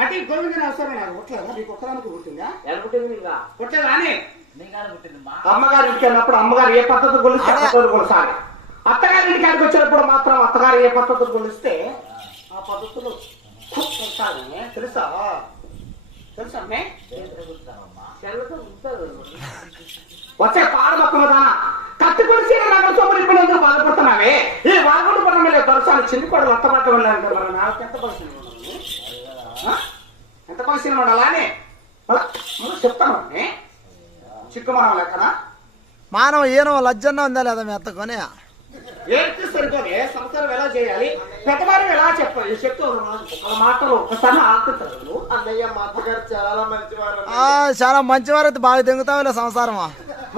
అంటే ఈ గోవిందని అవసరం నాకు పుట్టలేదా? నీకు ఒక్కదానికి పుట్టిందా? ఎలా పుట్టింది? ఇంకా పుట్టలేదా అని పుట్టింది. అమ్మగారి ఇంటికి వెళ్ళినప్పుడు అమ్మగారు ఏ పద్ధతి కొలిస్తే పద్ధతులు కొలసాలి. అత్తగారి ఇంటికి అడిగి వచ్చినప్పుడు మాత్రం అత్తగారు ఏ పద్ధతులు కొలిస్తే ఆ పద్ధతులు తెలుసా? తెలుసా? వచ్చే పాడు మొక్కలు దానా కత్తి కొలిసి నాకు సోమరి ఇప్పుడు ఎందుకు బాధపడుతున్నావే? ఈ వాగుడు పడడం లేదు దొరసాలు చిన్నపాడు అత్తమాట వెళ్ళాలంటే మరి నాకు ఎంత పరిస్థితి ఎంత పరిస్థితి ఉండాలని చెప్తాను చిక్కుమనం లెక్కనా మానవ ఈయన లజ్జన్న ఉందా లేదా మీ అత్తకొని ఏంటి సరిపోతే సంసారం ఎలా చేయాలి పెద్దవారు ఎలా చెప్పాలి చెప్తూ ఒక మాటలు ఒక్కసారి ఆకుతారు. అన్నయ్య మా అత్తగారు చాలా మంచివారు. చాలా మంచివారు అయితే బాగా తెంగుతావులే సంసారమా.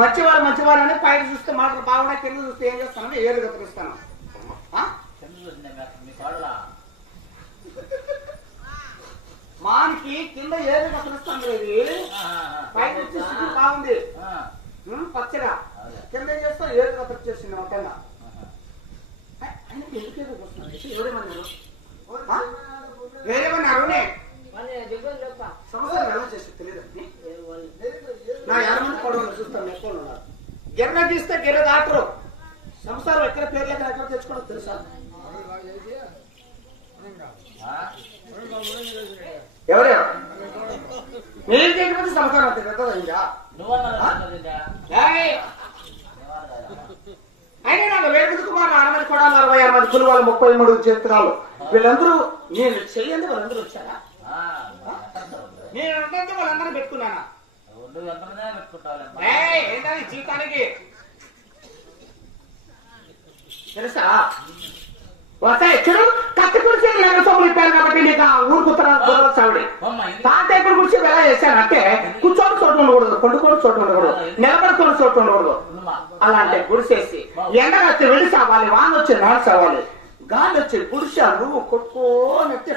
మంచివారు మంచివారు అని పైన చూస్తే మాటలు బాగున్నాయి, కింద చూస్తే ఏం చేస్తాను ఏళ్ళు కత్తిరిస్తాను. మానికి కింద ఏళ్ళు కత్తిరిస్తాను లేదు పైన వచ్చేసి బాగుంది పచ్చగా కింద ఏం చేస్తాం ఏళ్ళు కత్తిరిచేసింది మొత్తంగా. ఎవరేమన్నారు సంవత్సరం ఎలా చేస్తే తెలియదండి. నా 50 మంది పడవలు చూస్తాను ఎక్కువ ఉన్నారు. గిర్ర గీస్తే గిర్ర దాటరు. సంసారం ఎక్కడ పేర్లు ఎక్కడ తెచ్చుకోవడం తెలుసా? ఎవరెవరు మీరు చేయకపోతే సంసారం పెద్దదా? అయినా నాకు వేడుకు కుమారులు 6 మంది కూడా 66 మంది కులువాళ్ళు 33 చేతురాలు వీళ్ళందరూ నేను చెయ్యండి. వాళ్ళందరూ వచ్చారా? నేను ఉంటే వాళ్ళందరూ పెట్టుకున్నానా? ఏంటని జీతానికి తెలుసా? వస్తాయి చెడు కత్తి కురిసి సోములు ఇప్పారు కాబట్టి నీకు ఊరుకుతాడు. తాతయ్య గురించి ఎలా చేశానంటే కూర్చొని చోటు ఉండకూడదు, కొండుకొని చోటు ఉండకూడదు, నిలబడుకొని చోటు ఉండకూడదు. అలాంటి గుడిసేసి ఎండ వస్తే వెళ్ళి సావాలి, వాన వచ్చి నాడు సావాలి, గాలి వచ్చి గుడిసా నువ్వు కొట్టుకోనట్టే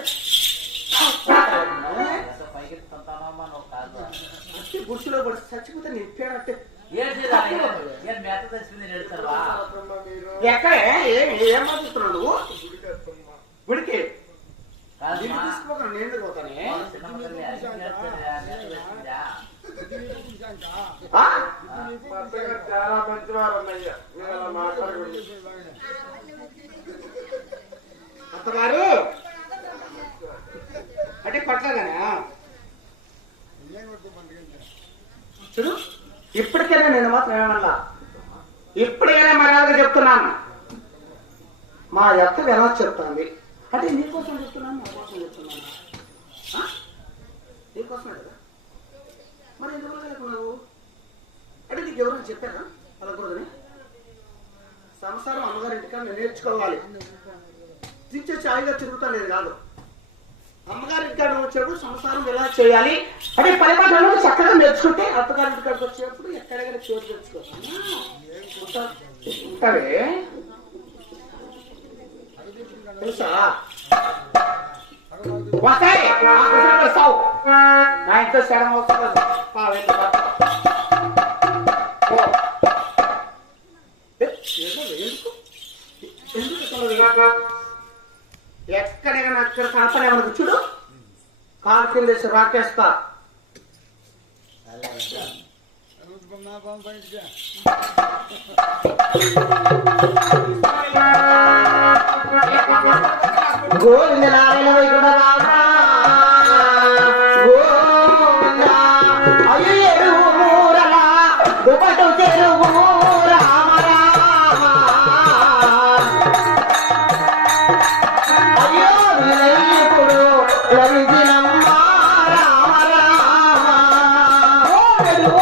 గుడిసెలో పడి చచ్చిపోతే నింపాడంటే ఎక్కడ ఏం మాట్లాడుతున్నావు నువ్వు? గుడికి తీసుకోక నేను పోతానే. చాలా మంచివారు అన్నయ్య. అత్తగారు అంటే పట్టలేదనా? చూడు ఇప్పటికైనా నేను మాత్రం ఏమన్నా ఇప్పటికైనా మర్యాదగా చెప్తున్నాను. మా అత్త ఎలా చెప్తాంది అంటే నీకోసం చెప్తున్నాను, నా కోసం చెప్తున్నాను. నీకోసమే కదా మరి ఎందుకు లేకున్నావు అంటే నీకు ఎవరైనా చెప్పారా అలకూడదని? సంసారం అమ్మగారి ఇంటికాడ నేర్చుకోవాలి. తించే ఛాయిగా తిరుగుతానేది కాదు. అమ్మగారి ఇంటికాడ వచ్చేప్పుడు సంసారం ఎలా చేయాలి అంటే పరిపాలనలో చక్కగా నేర్చుకుంటే అత్తగారి ఇంటికాడికి వచ్చేప్పుడు ఎక్కడెక్కడ చోటు తెచ్చుకోవాలి ఉంటావే తెలుసా? వస్తావు నా ఇంట్లో శరం వస్తుంది. ఎక్కడైనా అక్కడ కనపడేమనుకు చూడు కాలు కింద రాకేస్తా. గోవింద నారాయణ వైకుంఠ రామ గోవింద అయ్యేరు మూరల దుపటు చెరువు రామ రామ అయ్యో ఇప్పుడు లభించినమ్మ రామ రామ గోవింద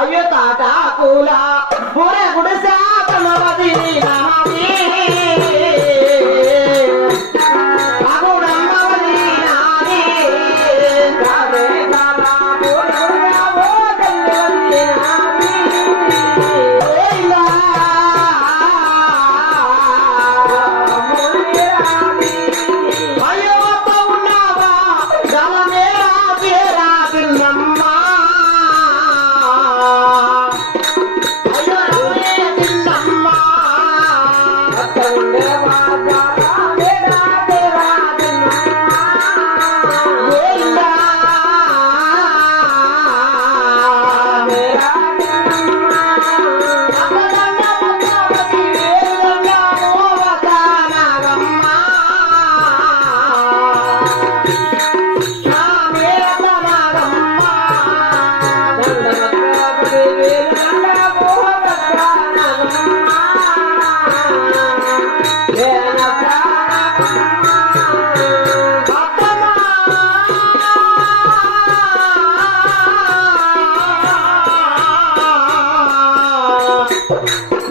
అయ్యో తాత కూల పూర గుడిసా తమవది నామది అగుడమ్మవది నాది కాదే కాలా పూర గుడిసా ఓ తల్లవది నాది ఓయిలా మురియాది అయ్యో పౌనవా గలమేరా పేరా తిన్నమ్మ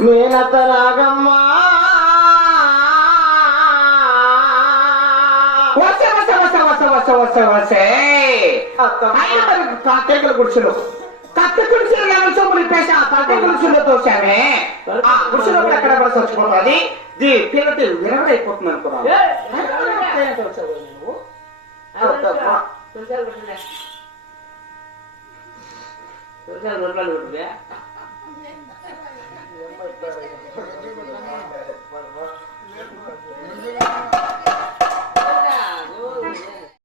మేనత రాగమ్మ కత్తెగల గుడిసెలు కత్తె గుడిసెలు ఎవరి పేస కత్తె గుడిసెలో తోసామే ఆ గుడిసెలో కూడా ఎక్కడ పడి చచ్చిపోతుంది ఇది పిల్లటి విరగడైపోతుంది అనుకున్నాను రోడ్లు